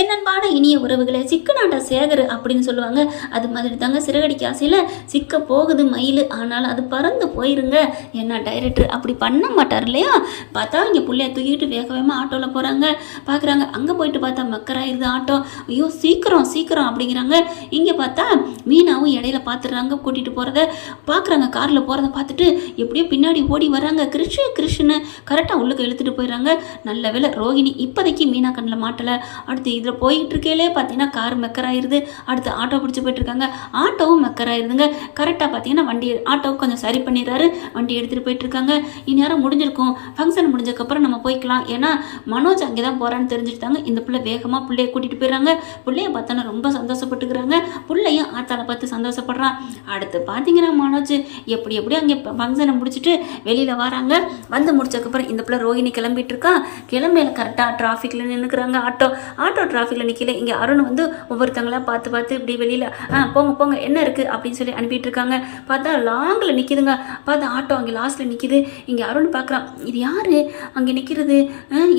என்னன்பான இனிய உறவுகளே சிக்கனாட்ட சேகர் அப்படின்னு சொல்லுவாங்க. அது மாதிரி தாங்க சிறகடிக்க ஆசையில் சிக்க போகுது மயில். ஆனாலும் அது பறந்து போயிருங்க. என்ன டைரக்டர் அப்படி பண்ண மாட்டார் இல்லையா? பார்த்தா இங்கே பிள்ளைய தூக்கிட்டு வேக வேகமாக ஆட்டோவில் போகிறாங்க பார்க்குறாங்க அங்கே போயிட்டு பார்த்தா மக்கராயிருது ஆட்டோ. ஐயோ சீக்கிரம் சீக்கிரம் அப்படிங்கிறாங்க. இங்கே பார்த்தா மீனாவும் இடையில பார்த்துடுறாங்க கூட்டிகிட்டு போகிறத பார்க்குறாங்க காரில் போகிறத பார்த்துட்டு எப்படியோ பின்னாடி ஓடி வராங்க கிருஷ்ணு கிருஷ்ணு கரெக்டாக உள்ளுக்கு இழுத்துட்டு போயிடுறாங்க. நல்ல வேலை ரோகிணி இப்போதைக்கு மீனா கண்ணில் மாட்டலை. அடுத்து இதில் போயிட்டு இருக்கையிலே பார்த்தீங்கன்னா கார் மெக்கராயிருது அடுத்து ஆட்டோ பிடிச்சி போயிட்டுருக்காங்க. ஆட்டோவும் மெக்கராயிருதுங்க கரெக்டாக பார்த்தீங்கன்னா வண்டி ஆட்டோ கொஞ்சம் சரி பண்ணிடுறாரு. வண்டி எடுத்துகிட்டு போயிட்டுருக்காங்க. இந்நேரம் முடிஞ்சிருக்கும். ஃபங்க்ஷன் முடிஞ்சதுக்கப்புறம் நம்ம போய்க்கலாம். ஏன்னா மனோஜ் அங்கே தான் போகிறான்னு தெரிஞ்சுட்டாங்க இந்த பிள்ளை வேகமாக பிள்ளைய கூட்டிகிட்டு போயிடுறாங்க. பிள்ளைய பார்த்தோன்னா ரொம்ப சந்தோஷப்பட்டுக்கிறாங்க. பிள்ளையும் ஆத்தால பார்த்து சந்தோஷப்படுறான். அடுத்து பார்த்தீங்கன்னா மனோஜ் எப்படி எப்படி அங்கே ஃபங்க்ஷனை முடிச்சுட்டு வெளியில் வராங்க. வந்து முடிச்சதுக்கப்புறம் இந்த பிள்ளை ரோஹிணி கிளம்பிட்டு இருக்கா கிளம்பியில் கரெக்டாக டிராஃபிக்கில் நின்றுக்கிறாங்க ஆட்டோ ஆட்டோ டிராஃபிக்கில் நிற்கல இங்கே அருண் வந்து ஒவ்வொருத்தங்களா பார்த்து பார்த்து இப்படி வெளியில் ஆ போங்க போங்க என்ன இருக்குது அப்படின்னு சொல்லி அனுப்பிட்டு இருக்காங்க. பார்த்தா லாங்கில் நிற்கிதுங்க பார்த்தா ஆட்டோ அங்கே லாஸ்ட்டில் நிற்கிது இங்கே அருண் பார்க்குறான் இது யார்? அங்கே நிற்கிறது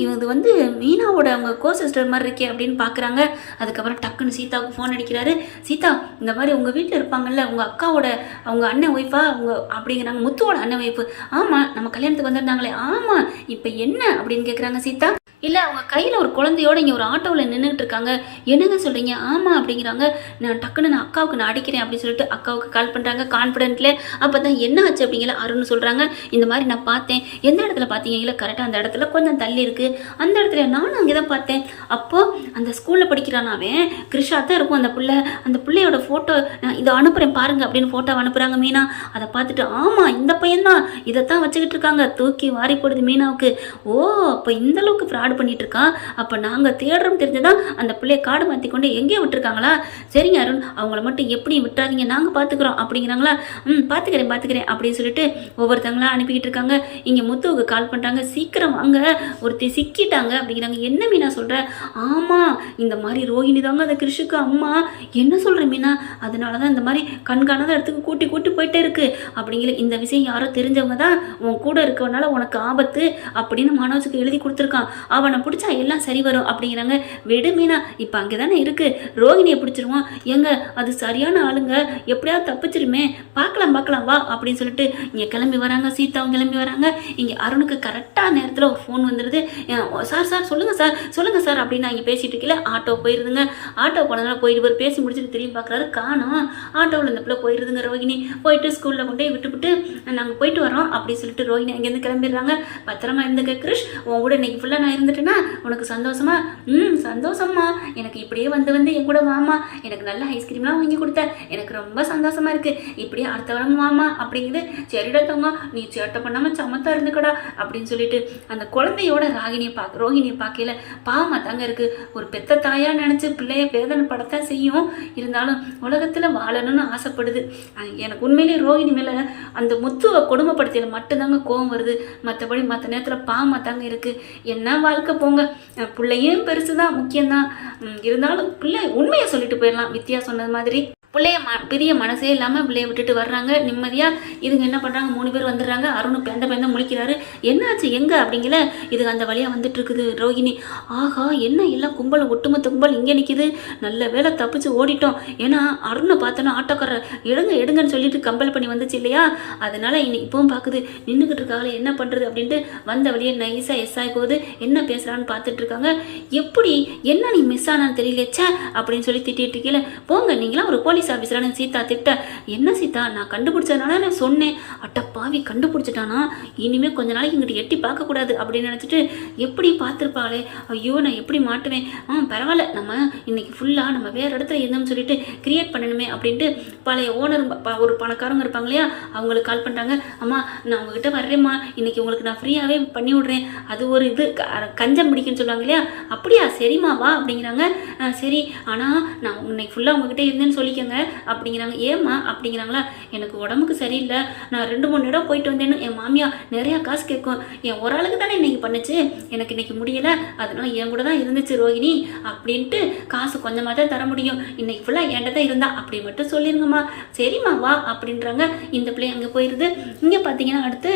இது வந்து மீனாவோட அவங்க கோ சிஸ்டர் மாதிரி இருக்கே அப்படின்னு பார்க்குறாங்க. அதுக்கப்புறம் டக்குன்னு சீதாவுக்கு ஃபோன் அடிக்கிறாரு. சீதா இந்த மாதிரி உங்கள் வீட்டில் இருப்பாங்கல்ல உங்கள் அக்காவோட அவங்க அண்ணன் ஒய்ஃபா அவங்க அப்படிங்கிறாங்க. முத்துவோட அண்ணன் ஒய்ஃபு ஆமாம் நம்ம கல்யாணத்துக்கு வந்திருந்தாங்களே ஆமாம் இப்போ என்ன? அப்படின்னு கேட்குறாங்க சீதா. இல்லை அவங்க கையில் ஒரு குழந்தையோட இங்கே ஒரு ஆட்டோவில் நின்றுட்டு இருக்காங்க. என்னங்க சொல்கிறீங்க ஆமாம் அப்படிங்கிறாங்க. நான் டக்குன்னு நான் அக்காவுக்கு நான் அடிக்கிறேன் அப்படின்னு சொல்லிட்டு அக்காவுக்கு கால் பண்ணுறாங்க கான்ஃபிடென்ட்ல அப்போ தான் என்ன ஆச்சு அப்படிங்கிற அருண் சொல்கிறாங்க இந்த மாதிரி நான் பார்த்தேன். எந்த இடத்துல பார்த்தீங்கன்னா கரெக்டாக அந்த இடத்துல கொஞ்சம் தள்ளி இருக்குது அந்த இடத்துல நானும் அங்கே தான் பார்த்தேன். அப்போது அந்த ஸ்கூலில் படிக்கிறானாவே அவன். கிருஷா தான் இருக்கும் அந்த பிள்ளை. அந்த பிள்ளையோட ஃபோட்டோ நான் இதை அனுப்புகிறேன் பாருங்க அப்படின்னு ஃபோட்டோ அனுப்புகிறாங்க மீனா. அதை பார்த்துட்டு ஆமாம் இந்த பையன்தான். இதைத்தான் வச்சுக்கிட்டு இருக்காங்க. தூக்கி வாரி போடுது மீனாவுக்கு. ஓ அப்போ இந்தளவுக்கு ஃப்ராட் பண்ணிட்டு இருக்கான். அப்போ நாங்கள் தேடுறோம் தெரிஞ்சுதான் அந்த பிள்ளைய காடு மாற்றி கொண்டு எங்கேயோ விட்டுருக்காங்களா? சரிங்க அருண் அவங்கள மட்டும் எப்படி விட்டுறாதீங்க. நாங்கள் பார்த்துக்குறோம் அப்படிங்கிறாங்களா? ம் பார்த்துக்கிறேன் பார்த்துக்கிறேன் அப்படின்னு சொல்லிட்டு ஒவ்வொருத்தவங்களாம் அனுப்பிக்கிட்டு இருக்காங்க. இங்கே முத்துவுக்கு கால் பண்ணுறாங்க சீக்கிரம் வாங்க. ஒருத்தி சிக்கிட்டாங்க அப்படிங்கிறாங்க. என்ன மீனா சொல்கிற ஆமாம் இந்த மாதிரி ரோஹிணி தாங்க அந்த கிருஷுக்கு அம்மா. என்ன சொல்கிற மீனா? அதனால தான் இந்த மாதிரி கண்காணாத இடத்துக்கு கூட்டி கூட்டி போயிட்டே இருக்கு. அப்படிங்கிற இந்த விஷயம் யாரோ தெரிஞ்சவங்க தான் உன் கூட இருக்கவனால உனக்கு ஆபத்து அப்படின்னு மனோஜுக்கு எழுதி கொடுத்துருக்கான். அவனை பிடிச்சா எல்லாம் சரி வரும் அப்படிங்கிறாங்க. விடு மீனா இப்போ அங்கே தானே இருக்குது ரோகிணியை பிடிச்சிருவான். எங்க அது சரியான ஆளுங்க. எப்படியாவது தப்பிச்சிருமே. பார்க்கலாம் பார்க்கலாம் வா அப்படின்னு சொல்லிட்டு இங்கே கிளம்பி வராங்க. சீதாவும் கிளம்பி வராங்க. இங்கே அருணுக்கு கரெக்டாக நேரத்தில் ஒரு ஃபோன் வந்துடுது சார் சார் சொல்லுங்கள் சார் சொல்லுங்கள் சார் அப்படின்னு இங்கே பேசிகிட்டு இருக்கல ஆட்டோ போயிருதுங்க. ஆட்டோ போனதுனால போயிட்டு இவர் பேசி முடிச்சுட்டு திரும்பி பார்க்குறாரு காணோம். ஆட்டோவில் இந்த பிள்ளை போயிருதுங்க ரோகிணி. போயிட்டு ஸ்கூலில் கொண்டு போய் விட்டுவிட்டு நாங்கள் போயிட்டு வரோம் அப்படின்னு சொல்லிட்டு ரோஹிணி அங்கேருந்து கிளம்பிடுறாங்க. பத்திரமா இருந்துக்க கிருஷ். உன் கூட இன்னைக்கு ஃபுல்லாக நான் இருந்துட்டேன்னா உனக்கு சந்தோஷமா? ம் சந்தோஷம்மா. எனக்கு இப்படியே வந்து வந்து என் கூட வாமா எனக்கு நல்ல ஐஸ்கிரீம்லாம் வாங்கி கொடுத்த. எனக்கு ரொம்ப சந்தோஷமா இருக்கு. இப்படியே அடுத்த வாரம் வாமா அப்படிங்குது. சரிடா தங்க நீ சேட்டை பண்ணாமல் சமத்தா இருந்துக்கடா அப்படின்னு சொல்லிட்டு அந்த குழந்தையோட ராகினியை பார்க்க ரோஹிணியை பார்க்கல பாமா தாங்க இருக்கு. ஒரு பெத்த தாயா நினைச்சு பிள்ளைய வேதனை படத்தான் செய்யும். இருந்தாலும் உலகத்துல வாழணும்னு ஆசைப்படுது. எனக்கு உண்மையிலேயே ரோஹிணி மேல அந்த முத்துவை கொடுமைப்படுத்தியில மட்டும்தாங்க கோவம் வருது. மற்றபடி மற்ற நேரத்தில் பாவமாக தாங்க இருக்கு. என்ன வாழ்க்கை போங்க. பிள்ளையும் பெருசு தான் முக்கியம்தான். இருந்தாலும் பிள்ளை உண்மையை சொல்லிட்டு போயிடலாம். வித்யா சொன்னது மாதிரி. பிள்ளைய ம பெரிய மனசே இல்லாமல் பிள்ளைய விட்டுட்டு வர்றாங்க. நிம்மதியாக இதுங்க என்ன பண்ணுறாங்க மூணு பேர் வந்துடுறாங்க. அருண் பெந்த பெந்த முழிக்கிறாரு. என்னாச்சு? எங்கே? அப்படிங்கிற இதுக்கு அந்த வழியாக வந்துட்டு இருக்குது ரோகிணி. ஆஹா என்ன எல்லாம் கும்பல் ஒட்டுமொத்த கும்பல் இங்கே நிற்கிது நல்ல வேலை தப்பிச்சு ஓடிட்டோம். ஏன்னா அருணை பார்த்தோன்னா ஆட்டோக்காரர் எடுங்க எடுங்கன்னு சொல்லிட்டு கம்பல் பண்ணி வந்துச்சு இல்லையா? அதனால இன்னைக்கு இப்பவும் பார்க்குது நின்றுக்கிட்டு இருக்காங்களே என்ன பண்ணுறது அப்படின்ட்டு வந்த வழியே நைஸாக எஸ் ஆகி போகுது. என்ன பேசுகிறான்னு பார்த்துட்டு இருக்காங்க எப்படி? என்ன நீ மிஸ் ஆனான்னு தெரியலச்சா அப்படின்னு சொல்லி திட்டிகிட்டு இருக்கீங்களே போங்க நீங்களாம் ஒரு போலீஸ் ஆஃபீஸரான சீதா திட்ட? என்ன சீதா? நான் கண்டுபிடிச்சதுனால நான் சொன்னேன். அட்டப்பாவி பாவி கண்டுபிடிச்சிட்டானா? இனிமேல் கொஞ்ச நாளைக்கு இங்கிட்ட எட்டி பார்க்கக்கூடாது அப்படின்னு நினச்சிட்டு எப்படி பார்த்துருப்பாளே? ஐயோ நான் எப்படி மாட்டுவேன்? ஆ பரவாயில்ல. நம்ம இன்னைக்கு ஃபுல்லாக நம்ம வேறு இடத்துல இருந்தோம்னு சொல்லிட்டு கிரியேட் பண்ணணுமே அப்படின்ட்டு பழைய ஓனர் ஒரு பணக்காரங்க இருப்பாங்க இல்லையா? அவங்களுக்கு கால் பண்ணுறாங்க அம்மா நான் உங்ககிட்ட வர்றேம்மா. இன்னைக்கு உங்களுக்கு நான் ஃப்ரீயாகவே பண்ணி விட்றேன். அது ஒரு இது க- கஞ்சம் பிடிக்குன்னு சொல்லுவாங்க இல்லையா? அப்படியா? சரிம்மா வா அப்படிங்கிறாங்க. சரி. ஆனால் நான் இன்னைக்கு ஃபுல்லாக உங்ககிட்ட இருந்தேன்னு சொல்லிக்கோங்க. அப்படிங்கிறாங்க. ஏம்மா? அப்படிங்கிறாங்களா? எனக்கு உடம்புக்கு சரியில்லை. நான் ரெண்டு மூணு இடம் போயிட்டு வந்தேன்னு என் மாமியா நிறையா காசு கேட்கும். என் ஒரு ஆளுக்கு தானே இன்னைக்கு பண்ணுச்சு? எனக்கு இன்னைக்கு முடியலை. அதனால என் கூட தான் இருந்துச்சு ரோஹிணி. அப்படின்ட்டு காசு கொஞ்சமாக தான் தர முடியும். இன்னைக்கு ஃபுல்லாக என்கிட்ட தான் இருந்தா. அப்படி மட்டும் சொல்லிருங்கம்மா. சரிம்மா வா அப்படின்றாங்க. இந்த பிள்ளை அங்கே போயிடுது இங்கே பார்த்தீங்கன்னா அடுத்து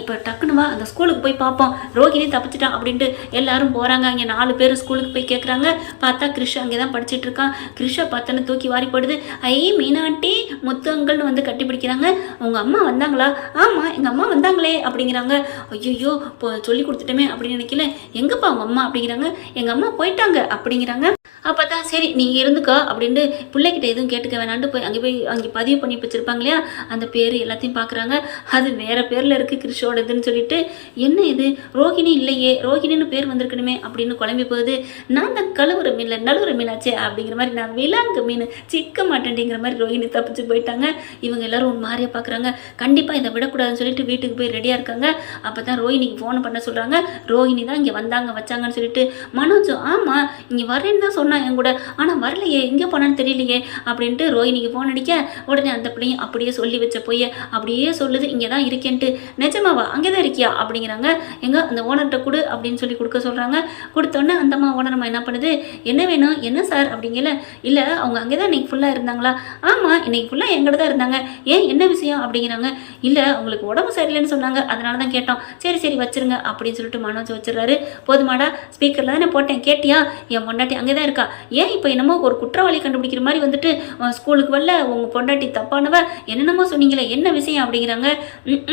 இப்போ டக்குன்னு வா. அந்த ஸ்கூலுக்கு போய் பார்ப்போம் ரோஹிணி தப்பிச்சிட்டான் அப்படின்ட்டு எல்லாரும் போகிறாங்க அங்கே நாலு பேர் ஸ்கூலுக்கு போய் கேட்குறாங்க பார்த்தா கிருஷ் அங்கே தான் படிச்சிட்டு இருக்கான். கிருஷை பார்த்தோன்னு தூக்கி வாரி போடுது. ஐ மீனாட்டி முத்தங்கள்னு வந்து கட்டிப்பிடிக்கிறாங்க. உங்கள் அம்மா வந்தாங்களா? ஆமாம் எங்கள் அம்மா வந்தாங்களே அப்படிங்கிறாங்க. ஐயோ இப்போ சொல்லி கொடுத்துட்டோமே அப்படின்னு நினைக்கல. எங்கப்பா உங்கள் அம்மா அப்படிங்கிறாங்க. எங்கள் அம்மா போயிட்டாங்க அப்படிங்கிறாங்க. அப்போ தான் சரி நீங்கள் இருந்துக்கோ அப்படின்ட்டு பிள்ளைகிட்ட எதுவும் கேட்டுக்க வேணான்ட்டு போய் அங்கே போய் அங்கே பதிவு பண்ணி வச்சுருப்பாங்க இல்லையா? அந்த பேர் எல்லாத்தையும் பார்க்குறாங்க. அது வேறு பேரில் இருக்குது கிருஷோட இதுன்னு சொல்லிட்டு. என்ன இது? ரோகிணி இல்லையே. ரோஹிணின்னு பேர் வந்திருக்கணுமே அப்படின்னு குழம்பி போகுது. நான் தான் கழுவுற மீனில் நழுவுற மீனாச்சே அப்படிங்கிற மாதிரி நான் விலாங்கு மீன் சிக்க மாட்டேன்டிங்கிற மாதிரி ரோஹிணி தப்பிச்சு போயிட்டாங்க. இவங்க எல்லாரும் ஒரு மாதிரியாக பார்க்குறாங்க. கண்டிப்பாக இதை விடக்கூடாதுன்னு சொல்லிட்டு வீட்டுக்கு போய் ரெடியாக இருக்காங்க. அப்போ தான் ரோஹிணிக்கு ஃபோன் பண்ண சொல்கிறாங்க ரோஹிணி தான் இங்கே வந்தாங்க வச்சாங்கன்னு சொல்லிட்டு. மனோஜ் ஆமாம் இங்கே வரேன்னு தான் சொன்னா என் கூட. ஆனால் வரலையே எங்கே போனான்னு தெரியலையே அப்படின்ட்டு ரோஹினிக்கு ஃபோன் அடிக்க உடனே அந்த பிள்ளையும் அப்படியே சொல்லி வச்ச போய் அப்படியே சொல்லுது இங்கே தான் இருக்கேன்ட்டு. நிஜமாவா? அங்கே தான் இருக்கியா? அப்படிங்கிறாங்க. எங்கே? அந்த ஓனர்கிட்ட கொடு அப்படின்னு சொல்லி கொடுக்க சொல்கிறாங்க கொடுத்தோன்னே அந்த அம்மா ஓனர் என்ன பண்ணுது? என்ன வேணும்? என்ன சார்? அப்படிங்கல. இல்லை அவங்க அங்கே தான் இன்னைக்கு ஃபுல்லாக இருந்தாங்களா? ஆமாம் இன்னைக்கு ஃபுல்லாக எங்கிட்ட தான் இருந்தாங்க. ஏன்? என்ன விஷயம்? அப்படிங்கிறாங்க. இல்லை அவங்களுக்கு உடம்பு சரியில்லைன்னு சொன்னாங்க. அதனால தான் கேட்டோம். சரி சரி வச்சிருங்க அப்படின்னு சொல்லிட்டு மனோஜ் வச்சிடுறாரு. போதுமாடா ஸ்பீக்கரில் தானே போட்டேன். கேட்டியா? என் பொண்டாட்டி அங்கே தான் இருக்கா? ஏன் இப்போ என்னமோ ஒரு குற்றவாளி கண்டுபிடிக்கிற மாதிரி வந்துட்டு ஸ்கூலுக்கு வரல உங்கள் பொண்டாட்டி தப்பானவ என்னென்னமோ சொன்னீங்களே என்ன விஷயம் அப்படிங்கிறாங்க?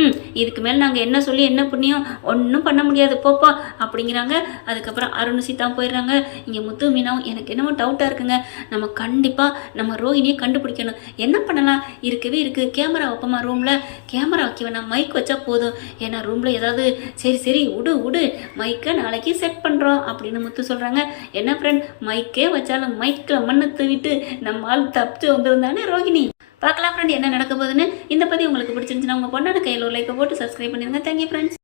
ம் இதுக்கு மேலே நாங்கள் என்ன சொல்லி என்ன புண்ணியம் ஒன்றும் பண்ண முடியாது போப்பா அப்படிங்கிறாங்க. அதுக்கப்புறம் அருண் தான் போயிடுறாங்க. இங்கே முத்து மீனாவும் எனக்கு என்னமோ டவுட்டாக இருக்குங்க. நம்ம கண்டிப்பாக நம்ம ரோஹினியை கண்டுபிடிக்கணும். என்ன பண்ணலாம்? இருக்கவே இருக்குது கேமரா வைப்போமா ரூமில் கேமரா வைக்க வேணாம். மைக் வச்சா போதும். ஏன்னா ரூமில் ஏதாவது சரி சரி விடு விடு மைக்கை நாளைக்கு செட் பண்ணுறோம் அப்படின்னு முத்து சொல்கிறாங்க என்ன ஃப்ரெண்ட் மைக் மைக்கே வச்சாலும் மைக்கில் மண்ணை தூவிட்டு நம்ம ஆள் தப்பிச்சு வந்திருந்தானே ரோகிணி? பார்க்கலாம் ஃப்ரெண்ட் என்ன நடக்க போகுதுன்னு. இந்த பற்றி உங்களுக்கு பிடிச்சிருந்துச்சுன்னா உங்கள் பொண்ணான கையில் ஒரு லைக்கை போட்டு சப்ஸ்கிரைப் பண்ணிடுங்க. Thank you friends